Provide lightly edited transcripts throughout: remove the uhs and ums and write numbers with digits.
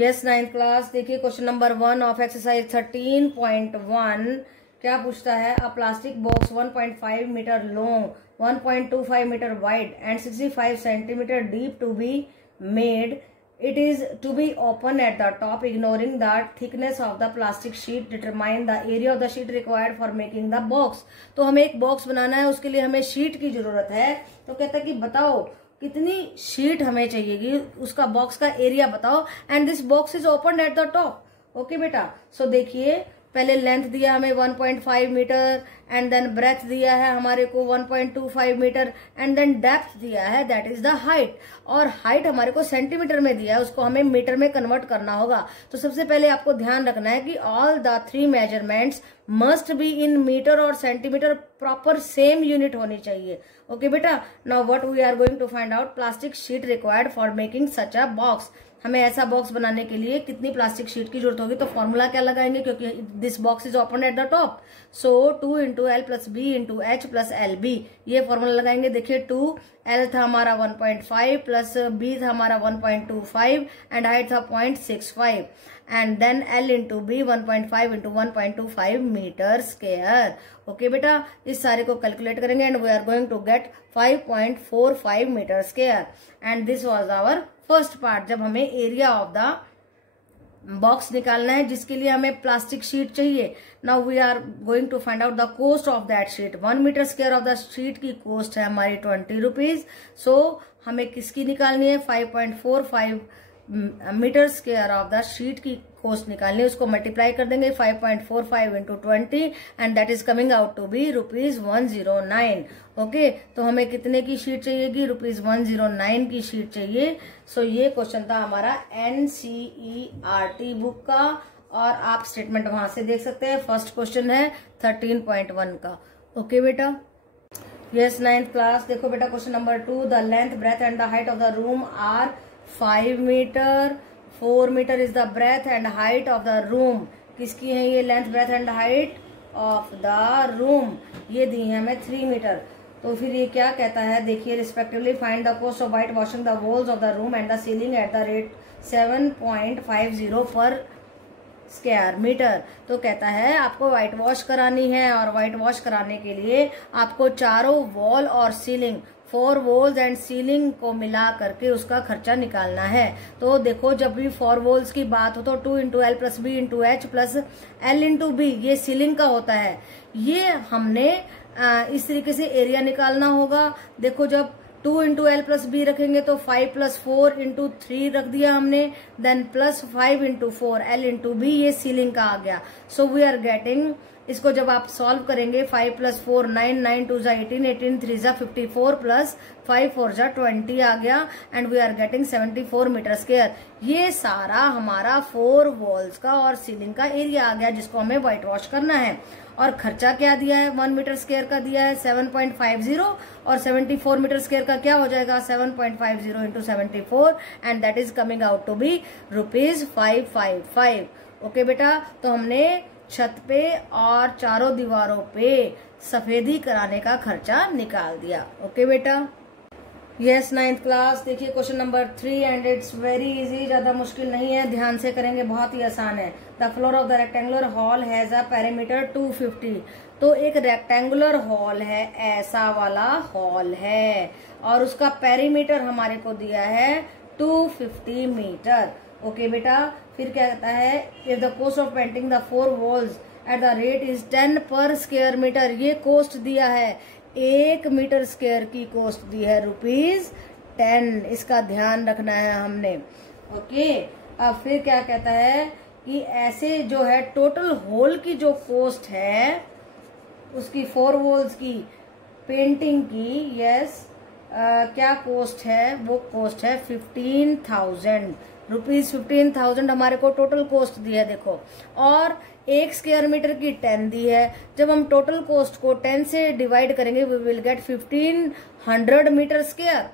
Yes 9th class. देखिए question number 1 of exercise 13.1 क्या पूछता है। A plastic box 1.5 metre long, 1.25 metre wide and 65 centimetre deep to be made. It is to be open at the top ignoring the thickness of the plastic sheet. Determine the area of the sheet required for making the box. तो हमें एक box बनाना है, उसके लिए हमें sheet की जरूरत है। तो कहता है कि बताओ कितनी शीट हमें चाहिएगी, उसका बॉक्स का एरिया बताओ। And this box is open at the top. Okay बेटा। सो देखिए पहले लेंथ दिया हमें 1.5 मीटर एंड देन ब्रेथ दिया है हमारे को 1.25 मीटर एंड देन डेप्थ दिया है दैट इज द हाइट। और हाइट हमारे को सेंटीमीटर में दिया है, उसको हमें मीटर में कन्वर्ट करना होगा। तो सबसे पहले आपको ध्यान रखना है कि all the 3 measurements must be in metre और सेंटीमीटर, प्रॉपर सेम यूनिट होनी चाहिए। ओके बेटा। Now what we are going to find out. Plastic sheet required for making such a box. हमें ऐसा बॉक्स बनाने के लिए कितनी प्लास्टिक शीट की जरूरत होगी। तो फॉर्मूला क्या लगाएंगे, क्योंकि this box is open at the top. So 2 into L plus B into H plus L B, ये फॉर्मूला लगाएंगे। देखिए 2 एल था हमारा 1.5 प्लस बी था हमारा 1.25 एंड हाइट था 0.65 and then L into B 1.5 into 1.25 metre square. Okay बेटा। इस सारे को कैलकुलेट करेंगे and we are going to get 5.45 metre square. And this was our first part, जब हमें एरिया ऑफ द बॉक्स निकालना है जिसके लिए हमें प्लास्टिक शीट चाहिए। Now we are going to find out the cost of that sheet. 1 metre square of the sheet की cost है हमारी 20 रुपीज। सो हमें किसकी निकालनी है, 5.45 metre square of the sheet की कॉस्ट निकालनी है। उसको मल्टीप्लाई कर देंगे 5.45 into 20 and that is coming out to be ₹109। Okay. तो हमें कितने की शीट चाहिएगी, ₹109 की शीट चाहिए। सो ये क्वेश्चन था हमारा NCERT बुक का और आप स्टेटमेंट वहां से देख सकते हैं। फर्स्ट क्वेश्चन है 13.1 का। ओके बेटा। Yes 9th class. देखो बेटा question number 2। The length breadth and the height of the room are 5 metre, 4 metre is the breadth and height of the room. किसकी है ये length breadth and height of the room. ये दी है हमें 3 metre. तो फिर ये क्या कहता है, देखिए respectively find the cost of white washing the walls of the room and the ceiling at the rate 7.50 पर स्क्वायर मीटर। तो कहता है आपको व्हाइट वॉश करानी है और व्हाइट वॉश कराने के लिए आपको चारों वॉल और सीलिंग, 4 वॉल्स एंड सीलिंग को मिला करके उसका खर्चा निकालना है। तो देखो जब भी 4 वॉल्स की बात हो तो 2 into L plus B into H plus L into B, ये सीलिंग का होता है। ये हमने इस तरीके से एरिया निकालना होगा। देखो जब 2 इंटू एल प्लस बी रखेंगे तो 5 प्लस 4 इंटू 3 रख दिया हमने, then plus 5 into 4 L into B, ये सीलिंग का आ गया। सो वी आर गेटिंग, इसको जब आप सॉल्व करेंगे 5 प्लस 4 9, 9 2 जा 18, 18 3 जा 54 प्लस 5 4 जा 20 आ गया and we are getting 74 metre square. ये सारा हमारा 4 वॉल्स का और सीलिंग का एरिया आ गया जिसको हमें व्हाइट वॉश करना है। और खर्चा क्या दिया है, 1 मीटर स्क्वायर का दिया है 7.50 और 74 मीटर स्क्वायर का क्या हो जाएगा 7.50 into 74 and that is coming out to be ₹555। Okay बेटा। तो हमने छत पे और चारों दीवारों पे सफेदी कराने का खर्चा निकाल दिया। ओके बेटा। Yes 9th class. देखिए question number 3 and it's very easy, ज्यादा मुश्किल नहीं है, ध्यान से करेंगे, बहुत ही आसान है। The floor of the rectangular hall has a perimeter 250। तो एक रेक्टेंगुलर हॉल है, ऐसा वाला हॉल है और उसका पेरीमीटर हमारे को दिया है 250 मीटर। ओके बेटा। फिर क्या कहता है, if the cost of painting the 4 walls at the rate is 10 पर स्क्वायर मीटर। ये कॉस्ट दिया है, 1 मीटर स्क्वायर की कॉस्ट दी है ₹10। इसका ध्यान रखना है हमने। ओके। अब फिर क्या कहता है कि ऐसे जो है टोटल होल की जो कॉस्ट है उसकी 4 वॉल्स की पेंटिंग की, यस क्या कॉस्ट है, वो कॉस्ट है 15,000 रुपीज। 15,000 हमारे को टोटल कॉस्ट दी है। देखो और 1 स्क्वायर मीटर की 10 दी है। जब हम टोटल कॉस्ट को 10 से डिवाइड करेंगे we will get 1500 metre square.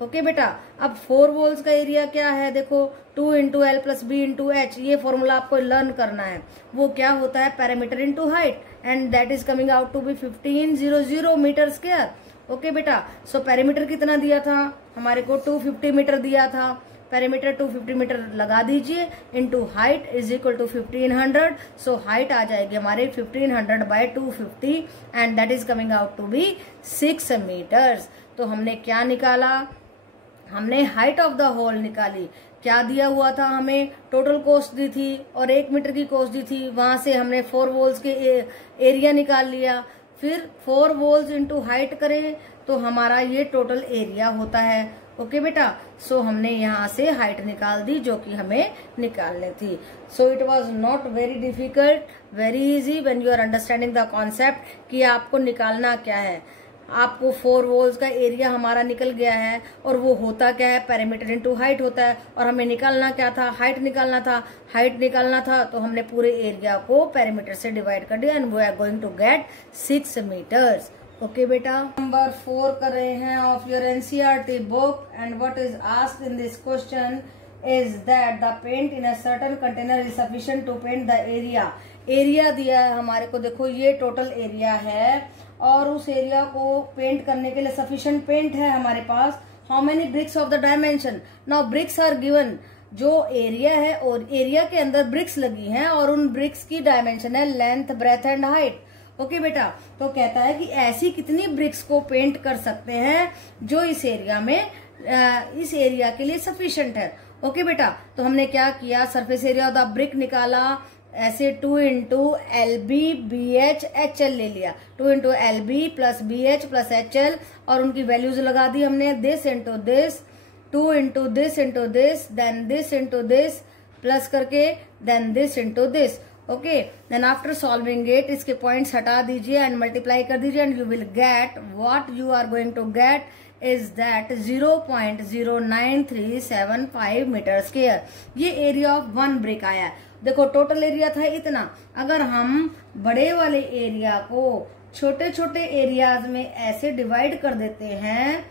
Okay बेटा। अब 4 वॉल्स का एरिया क्या है, देखो 2 into L plus B into H, ये फॉर्मूला आपको लर्न करना है। वो क्या होता है, perimeter into height and that is coming out to be 1500 metre square. Okay बेटा। सो पेरीमीटर कितना दिया था हमारे को, 250 मीटर दिया था, पेरीमीटर 250 मीटर लगा दीजिए, into height is equal to 1500। So height आ जाएगी हमारे 1500 by 250 and that is coming out to be 6 metres. तो हमने क्या निकाला, हमने हाइट ऑफ द होल निकाली। क्या दिया हुआ था, हमें टोटल कॉस्ट दी थी और 1 मीटर की कॉस्ट दी थी। वहां से हमने 4 वॉल्स के एरिया निकाल लिया, फिर 4 वॉल्स इंटू हाइट करें तो हमारा ये टोटल एरिया होता है। ओके बेटा, सो हमने यहाँ से हाइट निकाल दी जो कि हमें निकालनी थी। So it was not very difficult, very easy when you are understanding the concept कि आपको निकालना क्या है। आपको 4 वॉल्स का एरिया हमारा निकल गया है और वो होता क्या है, पेरीमीटर इनटू हाइट होता है। और हमें निकालना क्या था, हाइट निकालना था। हाइट निकालना था तो हमने पूरे एरिया को पेरीमीटर से डिवाइड कर दिया and we are going to get 6 metres. Okay बेटा, नंबर 4 कर रहे हैं of your NCERT book and what is asked in this question is that the paint in a certain container is sufficient to paint the area. Area दिया है हमारे को, देखो ये टोटल एरिया है और उस एरिया को पेंट करने के लिए सफिशिएंट पेंट है हमारे पास। How many bricks of the dimension, now bricks are given. जो एरिया है और एरिया के अंदर ब्रिक्स लगी हैं और उन ब्रिक्स की डायमेंशन है length, breadth and height. Okay बेटा, तो कहता है कि ऐसी कितनी ब्रिक्स को पेंट कर सकते हैं जो इस एरिया में इस एरिया के लिए सफिशिएंट है। ओके बेटा, तो हमने क्या किया, surface area of the brick निकाला, ऐसे 2 into L B B H H L ले लिया, 2 into L B plus B H plus H L और उनकी वैल्यूज लगा दी हमने। This into this, 2 into this into this, then this into this plus करके then this into this. Okay, then after solving it इसके points हटा दीजिए and multiply कर दीजिए and you will get what you are going to get is that 0.09375 metre square. ये area of 1 brick आया है। देखो टोटल एरिया था इतना, अगर हम बड़े वाले एरिया को छोटे छोटे एरियाज में ऐसे डिवाइड कर देते हैं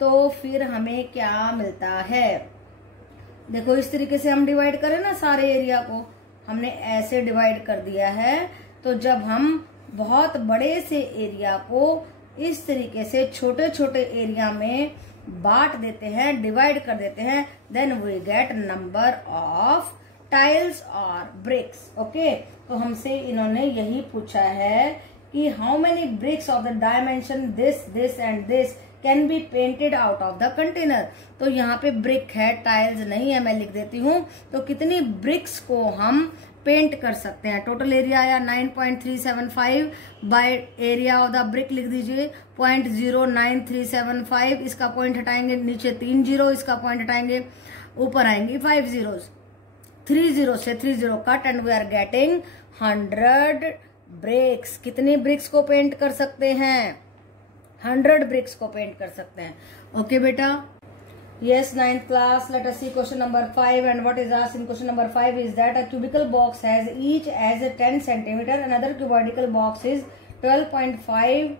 तो फिर हमें क्या मिलता है। देखो इस तरीके से हम डिवाइड करें ना, सारे एरिया को हमने ऐसे डिवाइड कर दिया है। तो जब हम बहुत बड़े से एरिया को इस तरीके से छोटे छोटे एरिया में बांट देते हैं, डिवाइड कर देते हैं, then we get number of tiles और ब्रिक्स। ओके, तो हमसे इन्होंने यही पूछा है कि how many bricks of the dimension this this and this can be painted out of the container. तो यहाँ पे ब्रिक है, टाइल्स नहीं है, मैं लिख देती हूँ। तो कितनी ब्रिक्स को हम पेंट कर सकते हैं। टोटल एरिया आया 9.375 by area of the brick लिख दीजिए 0.09375। इसका पॉइंट हटाएंगे, नीचे 3 जीरो, इसका पॉइंट हटाएंगे, ऊपर आएंगे 5 जीरोस, 3 जीरो से 3 zero cut and we are getting 100 bricks. कितनी ब्रिक्स को पेंट कर सकते हैं, 100 ब्रिक्स को पेंट कर सकते हैं। ओके बेटा, yes, 9th class, let us see question number 5 and what is asked in question number 5 is that a cubical box has each as a 10 centimeter, another cubical box is 12.5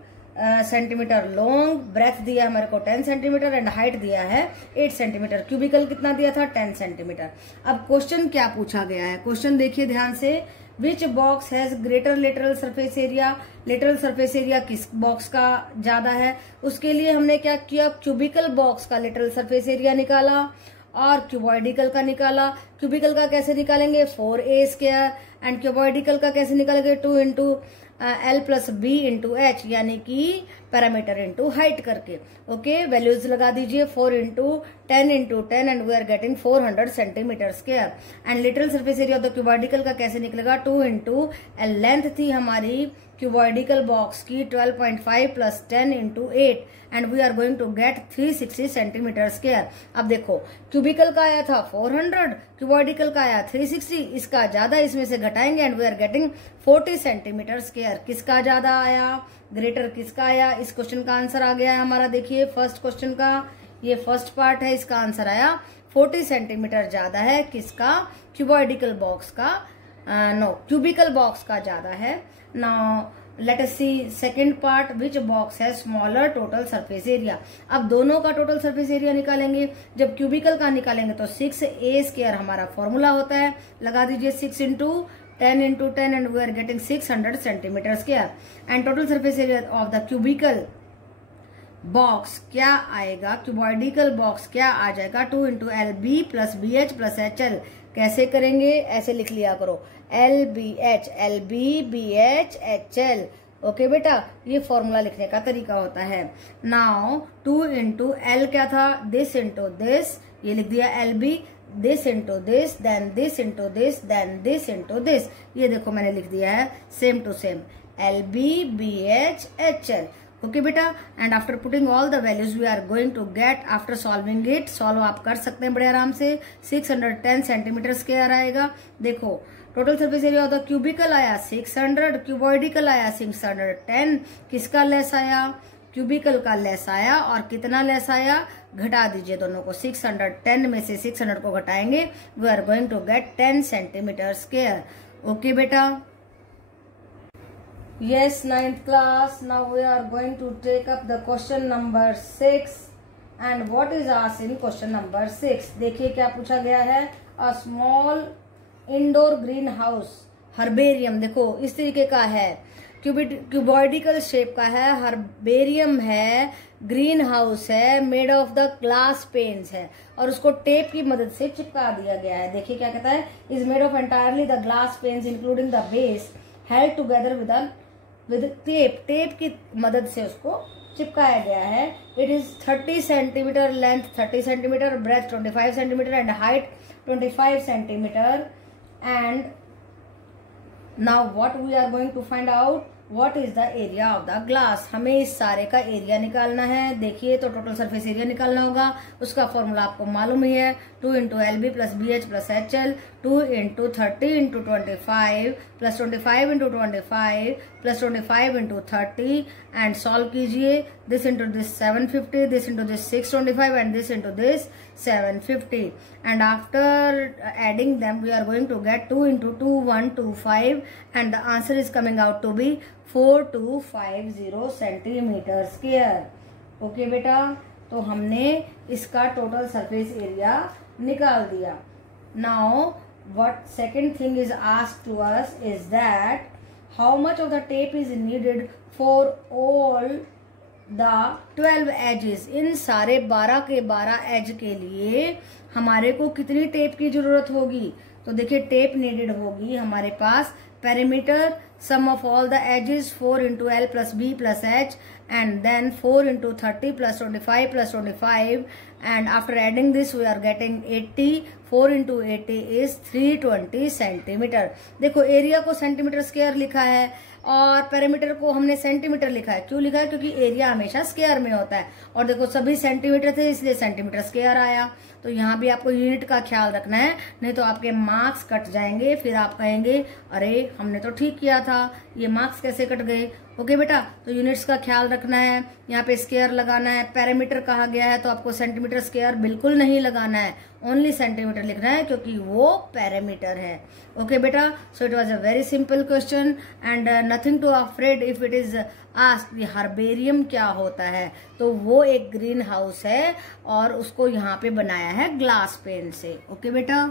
centimetre long, breadth दिया है हमारे को 10 centimetre and height दिया है 8 centimetre. Cubicle कितना दिया था, 10 centimetre. अब क्वेश्चन क्या पूछा गया है, क्वेश्चन देखिए ध्यान से। Which box has greater lateral surface area, lateral surface area किस बॉक्स का ज्यादा है। उसके लिए हमने क्या किया, क्यूबिकल बॉक्स का लेटरल सरफेस एरिया निकाला और क्यूबॉइडिकल का निकाला। क्यूबिकल का कैसे निकालेंगे, 4a स्क्वायर एंड क्यूबॉइडिकल का कैसे निकालेंगे, 2 into L plus B into H, यानी कि पैरामीटर इंटू हाइट करके। ओके, वैल्यूज लगा दीजिए 4 into 10 into 10 and we are getting 400 centimetre square. And lateral surface area of the cuboidical का कैसे निकलेगा, 2 इंटू लेंथ थी हमारी क्यूबॉइडिकल बॉक्स की 12.5 plus 10 into 8 and we are going to get 360 centimetre square. अब देखो क्यूबिकल का आया था 400, क्यूबॉइडिकल का आया 360, इसका ज्यादा इसमें से घटाएंगे and we are getting 40 centimetre square. किसका ज्यादा आया, ग्रेटर किसका आया। इस क्वेश्चन का आंसर आ गया है हमारा, देखिए फर्स्ट क्वेश्चन का ये फर्स्ट पार्ट है, इसका आंसर आया 40 सेंटीमीटर ज्यादा है किसका, क्यूबॉइडिकल बॉक्स का, नो क्यूबिकल बॉक्स का ज्यादा है। Now let us see second part, which box है स्मॉलर टोटल सरफेस एरिया। अब दोनों का टोटल सरफेस एरिया निकालेंगे। जब क्यूबिकल का निकालेंगे तो 6a स्क्वायर हमारा फॉर्मूला होता है, लगा दीजिए 6 into 10 into 10 and we are getting 600 centimetre square. And total surface area of the cubical box क्या आएगा, क्यूबॉइडिकल बॉक्स क्या आ जाएगा, 2 into L B plus B H plus H L. कैसे करेंगे, ऐसे लिख लिया करो, L B B H H L. Okay बेटा, ये फॉर्मूला लिखने का तरीका होता है। नाउ 2 इंटू एल क्या था, दिस इंटू दिस, ये लिख दिया L B, this into this, then this into this, then this into this. ये देखो मैंने लिख दिया है same to same, L B B H H L. Okay बेटा, and after putting all the values we are going to get after solving it. Solve आप कर सकते हैं बड़े आराम से। 610 सेंटीमीटर स्क्वायर आएगा। देखो total surface area of the cubical आया 600, क्यूबॉइडिकल आया 610। किसका लेस आया, क्यूबिकल का लेस आया। और कितना लेस आया, घटा दीजिए दोनों को, 610 में से 600 को घटाएंगे, we are going to get 10 centimetre square. Okay बेटा, yes, 9th class. Now we are going to take up the question number 6 and what is asked in question number 6. देखिए क्या पूछा गया है, a small indoor greenhouse herbarium. देखो इस तरीके का है, क्यूबॉइडिकल शेप का है, हर्बेरियम है, ग्रीन हाउस है, made of the glass panes है और उसको टेप की मदद से चिपका दिया गया है। देखिए क्या कहता है, is made of entirely the glass panes including the base held together with tape. Tape की मदद से उसको चिपकाया गया है। It is 30 centimetre length, 30 centimetre breadth, 25 centimetre and height 25 centimetre. And now what we are going to find out, what is the area of the glass. हमें इस सारे का एरिया निकालना है। देखिए तो टोटल सरफेस एरिया निकालना होगा, उसका फॉर्मूला आपको मालूम ही है, 2 into L B plus B H plus H L, 2 into 30 into 25 plus 25 into 25 plus 25 into 30 and solve कीजिए। This into this 750, this into this 625 and this into this 750 and after adding them we are going to get 2 into 2 125 and the answer is coming out to be 4250 centimetre square. Okay बेटा, तो हमने इसका total surface area निकाल दिया। Now what second thing is asked to us is that how much of the tape is needed for all the 12 edges। इन सारे 12 के 12 as के लिए हमारे को कितनी टेप की जरूरत होगी। तो देखिए टेप नीडेड होगी हमारे पास, perimeter sum of all the edges 4 into L plus B plus H and then 4 into 30 plus 25 plus 25 and after adding this we are getting 80। 4 into 80 is 320 centimetre. देखो एरिया को सेंटीमीटर स्क्वायर लिखा है और perimeter को हमने centimetre लिखा है। क्यों लिखा है, क्योंकि एरिया हमेशा स्क्वायर में होता है और देखो सभी सेंटीमीटर थे इसलिए सेंटीमीटर स्क्वायर आया। तो यहाँ भी आपको यूनिट का ख्याल रखना है, नहीं तो आपके मार्क्स कट जाएंगे, फिर आप कहेंगे अरे हमने तो ठीक किया था, ये मार्क्स कैसे कट गए। ओके बेटा, तो यूनिट्स का ख्याल रखना है, यहाँ पे स्क्वायर लगाना है। पेरीमीटर कहा गया है तो आपको सेंटीमीटर स्क्वायर बिल्कुल नहीं लगाना है, ओनली सेंटीमीटर लिखना है क्योंकि वो पेरीमीटर है। ओके बेटा, so it was a very simple question and nothing to afraid if it is asked herbarium क्या होता है। तो वो एक ग्रीन हाउस है और उसको यहाँ पे बनाया है ग्लास पेन से। ओके बेटा।